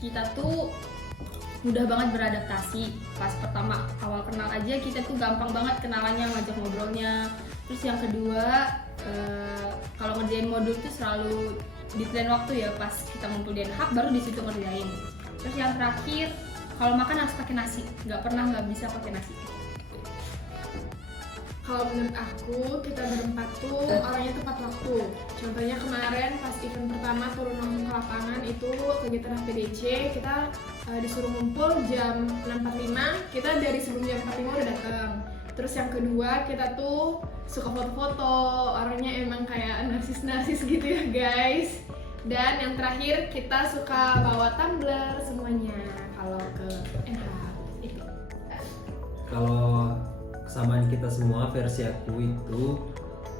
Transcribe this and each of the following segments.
kita tuh mudah banget beradaptasi. Pas pertama awal kenal aja kita tuh gampang banget kenalannya, ngajak ngobrolnya. Terus yang kedua, kalau ngerjain modul tuh selalu di plan waktu ya, pas kita ngumpul di NH baru di situ ngerjain. Terus yang terakhir, kalau makan harus pakai nasi, nggak bisa pakai nasi. Kalau menurut aku, kita berempat tuh orangnya tepat waktu. Contohnya kemarin pas event pertama turun langsung ke lapangan itu kegiatan HPDC, kita disuruh ngumpul jam 6.45, kita dari sebelum jam 4.05 udah datang. Terus yang kedua, kita tuh suka foto-foto, orangnya emang kayak narsis-narsis gitu ya guys. Dan yang terakhir, kita suka bawa tumbler semuanya kalau ke NH itu. Kalau kesamaan kita semua versi aku itu,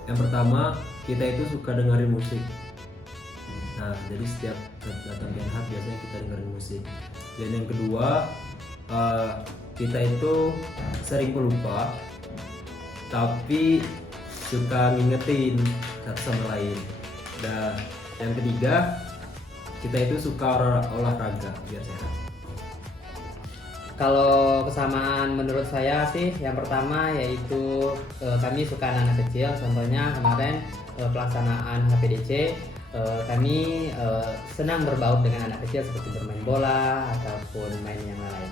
yang pertama kita itu suka dengerin musik. Nah, jadi setiap datang ke NH biasanya kita dengerin musik. Dan yang kedua, kita itu sering pelupa, tapi suka ngingetin satu sama lain. Dan yang ketiga, kita itu suka olahraga biar sehat. Kalau kesamaan menurut saya sih, yang pertama yaitu kami suka anak-anak kecil. Contohnya kemarin pelaksanaan HPDC, kami senang berbaur dengan anak kecil seperti bermain bola ataupun main yang lain.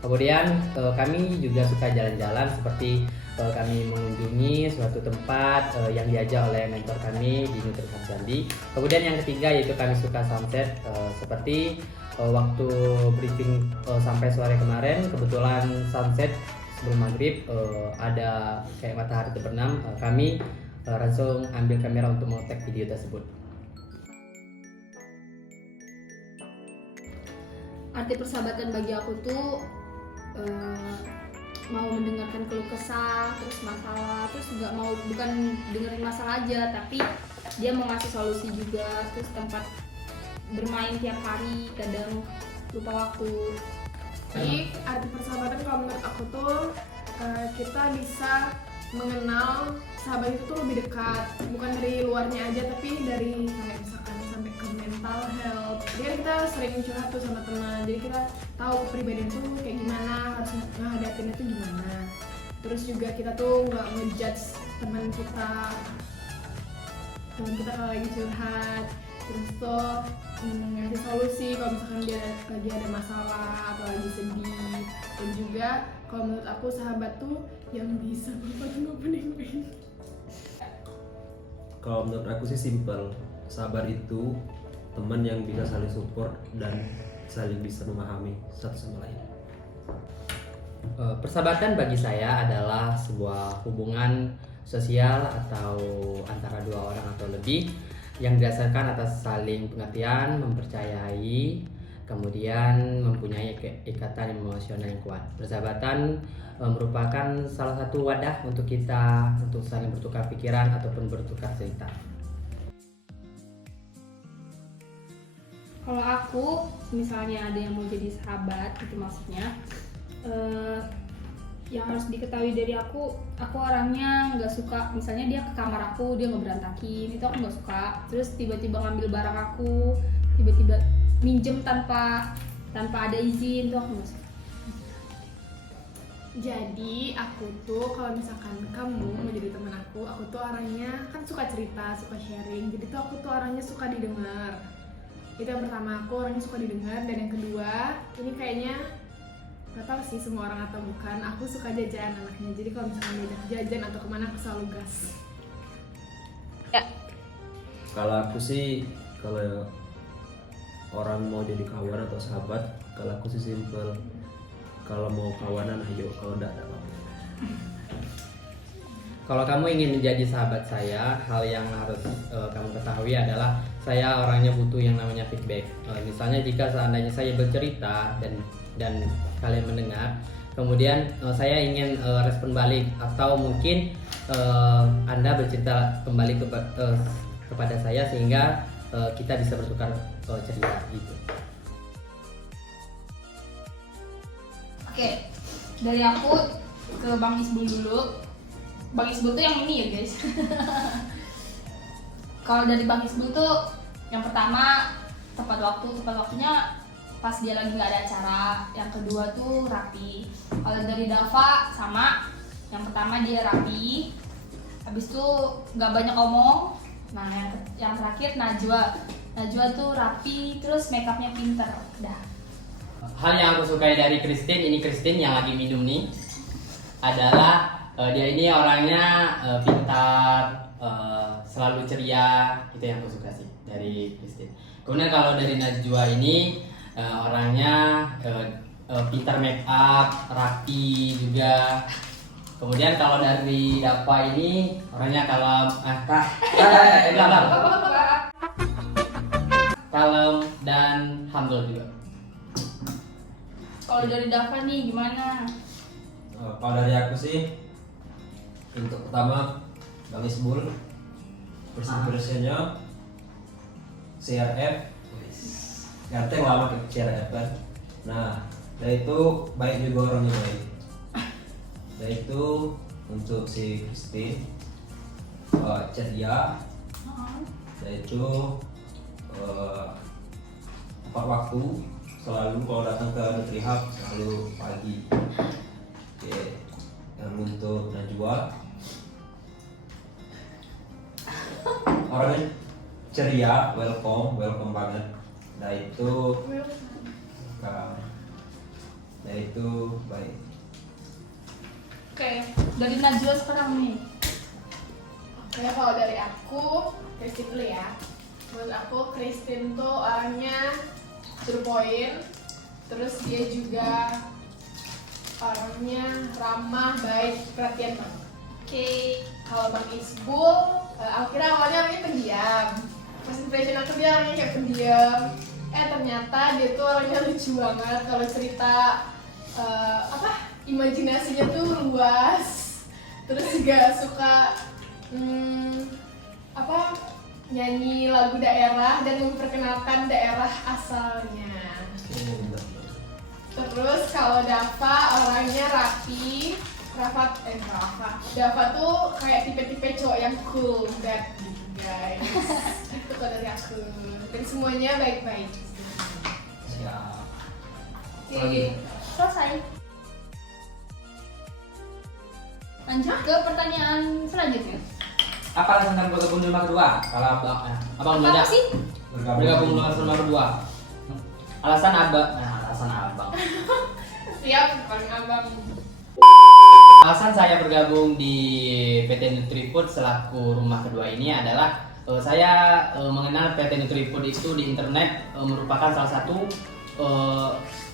Kemudian kami juga suka jalan-jalan, seperti kami mengunjungi suatu tempat yang diajak oleh mentor kami di Universitas Jambi. Kemudian yang ketiga yaitu kami suka sunset, seperti waktu briefing sampai sore kemarin, kebetulan sunset sebelum maghrib ada kayak matahari terbenam, kami langsung ambil kamera untuk mau-tag video tersebut. Arti persahabatan bagi aku tuh mau mendengarkan keluh kesah, terus masalah, terus nggak mau, bukan dengerin masalah aja, tapi dia mau ngasih solusi juga. Terus tempat bermain tiap hari, kadang lupa waktu. Jadi arti persahabatan kalau menurut aku tuh kita bisa mengenal sahabat itu tuh lebih dekat, bukan dari luarnya aja tapi dari kayak misalkan sampai ke mental health. Jadi kan kita sering curhat tuh sama teman, jadi kita tahu kepribadian tuh kayak gimana, harus menghadapinnya tuh gimana. Terus juga kita tuh nggak ngejudge teman kita kalau lagi curhat, terus tuh ngasih solusi kalau misalkan dia lagi ada masalah atau lagi sedih. Dan juga kalau menurut aku sahabat tuh yang bisa berbagi opening. Kalau menurut aku sih simple, sahabat itu teman yang bisa saling support dan saling bisa memahami satu sama lain. Persahabatan bagi saya adalah sebuah hubungan sosial atau antara dua orang atau lebih yang didasarkan atas saling pengertian, mempercayai, kemudian mempunyai ikatan emosional yang kuat. Persahabatan merupakan salah satu wadah untuk kita untuk saling bertukar pikiran ataupun bertukar cerita. Kalau aku, misalnya ada yang mau jadi sahabat, itu maksudnya yang harus diketahui dari aku orangnya nggak suka, misalnya dia ke kamar aku, dia ngeberantakin, itu aku nggak suka. Terus tiba-tiba ngambil barang aku, tiba-tiba minjem tanpa ada izin, itu aku nggak suka. Jadi aku tuh kalau misalkan kamu mau jadi teman aku tuh orangnya kan suka cerita, suka sharing. Jadi tuh aku tuh orangnya suka didengar. Itu yang pertama, aku orangnya suka didengar. Dan yang kedua, ini kayaknya gak tahu sih semua orang atau bukan, aku suka jajan anaknya. Jadi kalau misalkan diajak jajan atau kemana aku selalu gas. Kalau aku sih, kalau orang mau jadi kawan atau sahabat, kalau aku sih simple. Kalau mau kawanan ayo, kalau enggak ada apa-apa. Kalau kamu ingin menjadi sahabat saya, hal yang harus kamu ketahui adalah saya orangnya butuh yang namanya feedback. Misalnya jika seandainya saya bercerita dan kalian mendengar, kemudian saya ingin respon balik, atau mungkin Anda bercerita kembali kepada saya sehingga kita bisa bertukar cerita gitu. Oke, dari aku ke Bang Isbul dulu. Bang Isbul tuh yang ini ya guys. Kalau dari Bang Isbul tuh yang pertama tepat waktunya pas dia lagi nggak ada acara. Yang kedua tuh rapi. Kalau dari Dava sama, yang pertama dia rapi, habis itu nggak banyak ngomong. Nah yang terakhir Najwa tuh rapi, terus makeupnya pinter. Dah. Hal yang aku sukai dari Christine, ini Christine yang lagi minum nih, adalah dia ini orangnya pintar, selalu ceria. Itu yang aku suka sih dari Christine. Kemudian kalau dari Najwa ini orangnya pintar make up, rapi juga. Kemudian kalau dari Dava ini orangnya kalem, kalem dan humble juga. Kalau dari Dava nih gimana? Kalau dari aku sih, untuk pertama Bang Isbul, bersih-bersihnya CRF, ganteng lama ke CRF kan. Nah, dari itu baik juga orangnya baik. Dan itu untuk si Christine, ceria. Dan itu tepat waktu, selalu kalau datang ke Nutrihub selalu pagi. Oke. Dan untuk Najwa, orangnya ceria, welcome banget. Nah itu baik. Oke, dari Najwa sekarang nih. Oke, kalau dari aku, Christine dulu ya. Menurut aku Christine tuh orangnya to the point, terus dia juga orangnya ramah, baik, perhatian banget. Oke, kalau Bang Isbul, aku kira awalnya orangnya pendiam. First impression aku dia orangnya kayak pendiam. Ternyata dia tuh orangnya lucu banget kalau cerita, imajinasinya tuh luas. Terus juga suka nyanyi lagu daerah dan memperkenalkan daerah asalnya. Terus kalau Dava orangnya rapi. Dava tuh kayak tipe-tipe cowok yang cool, that gitu guys. Itu kalau dari aku. Dan semuanya baik-baik. Siap. Oke, selesai. Lanjut ke pertanyaan selanjutnya. Apa alasan kamu bergabung di rumah kedua? Kalau abang dulu Apa aja. sih? Bergabung di rumah kedua. Alasan abang. Siap, paling abang. Alasan saya bergabung di PT Nutrifood selaku rumah kedua ini adalah saya mengenal PT Nutrifood itu di internet, merupakan salah satu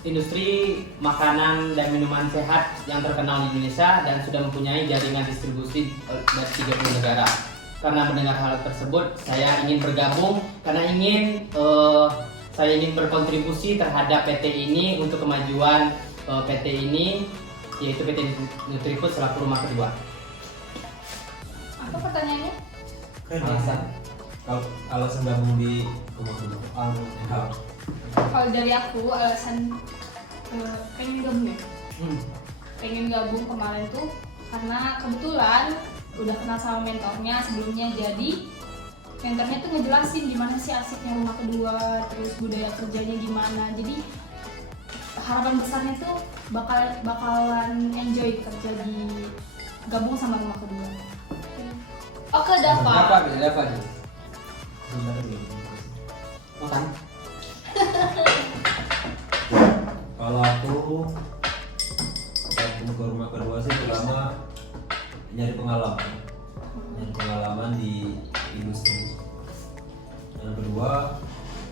industri makanan dan minuman sehat yang terkenal di Indonesia dan sudah mempunyai jaringan distribusi dari 30 negara. Karena mendengar hal tersebut, saya ingin bergabung karena saya ingin berkontribusi terhadap PT ini untuk kemajuan PT ini, yaitu PT Nutrifood selaku rumah kedua. Apa pertanyaannya? Alasan. Kalau alasan gabung di rumah kedua. Kalau dari aku alasan pengen gabung ya. Pengen gabung kemarin tuh karena kebetulan udah kenal sama mentornya sebelumnya, jadi mentornya tuh ngejelasin gimana sih asiknya rumah kedua, terus budaya kerjanya gimana. Jadi harapan besarnya tuh bakalan enjoy kerja di gabung sama rumah kedua. Oke, Dava. Dava nih. Makan. Kalau aku gabung ke rumah kedua sih pertama nyari pengalaman di industri. Yang kedua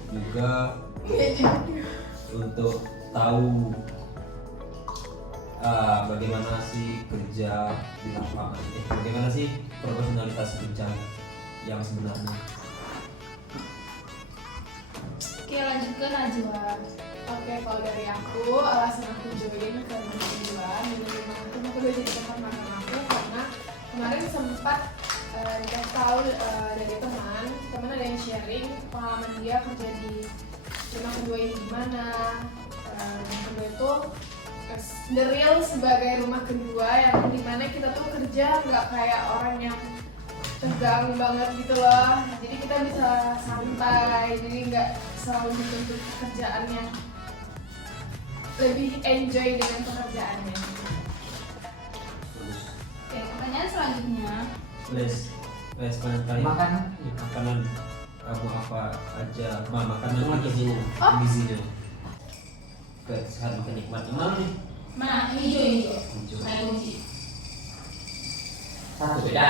juga untuk tahu bagaimana sih kerja di lapangan, bagaimana sih profesionalitas kerja yang sebenarnya. Oke, lanjut ke Najwa. Oke, kalau dari aku, alasan aku join ke rumah kedua, rumah kedua jadi tempat makan aku karena kemarin sempat dikasih tahu dari teman ada yang sharing pengalaman dia kerja di rumah kedua ini gimana. Rumah kedua itu the real sebagai rumah kedua yang dimana kita tuh kerja nggak kayak orang yang tegang banget gitu loh. Jadi kita bisa santai, jadi nggak selalu dituntut pekerjaan yang lebih enjoy dengan pekerjaannya. Oke, pertanyaan selanjutnya. Les panen terakhir. Makanan. Makanan kamu apa aja? Makanan Cuma gizinya. gizinya. Kesehatan kenikmatan mana nih? Mana? Hijau. Hijau. Kayak kunci. Satu beda.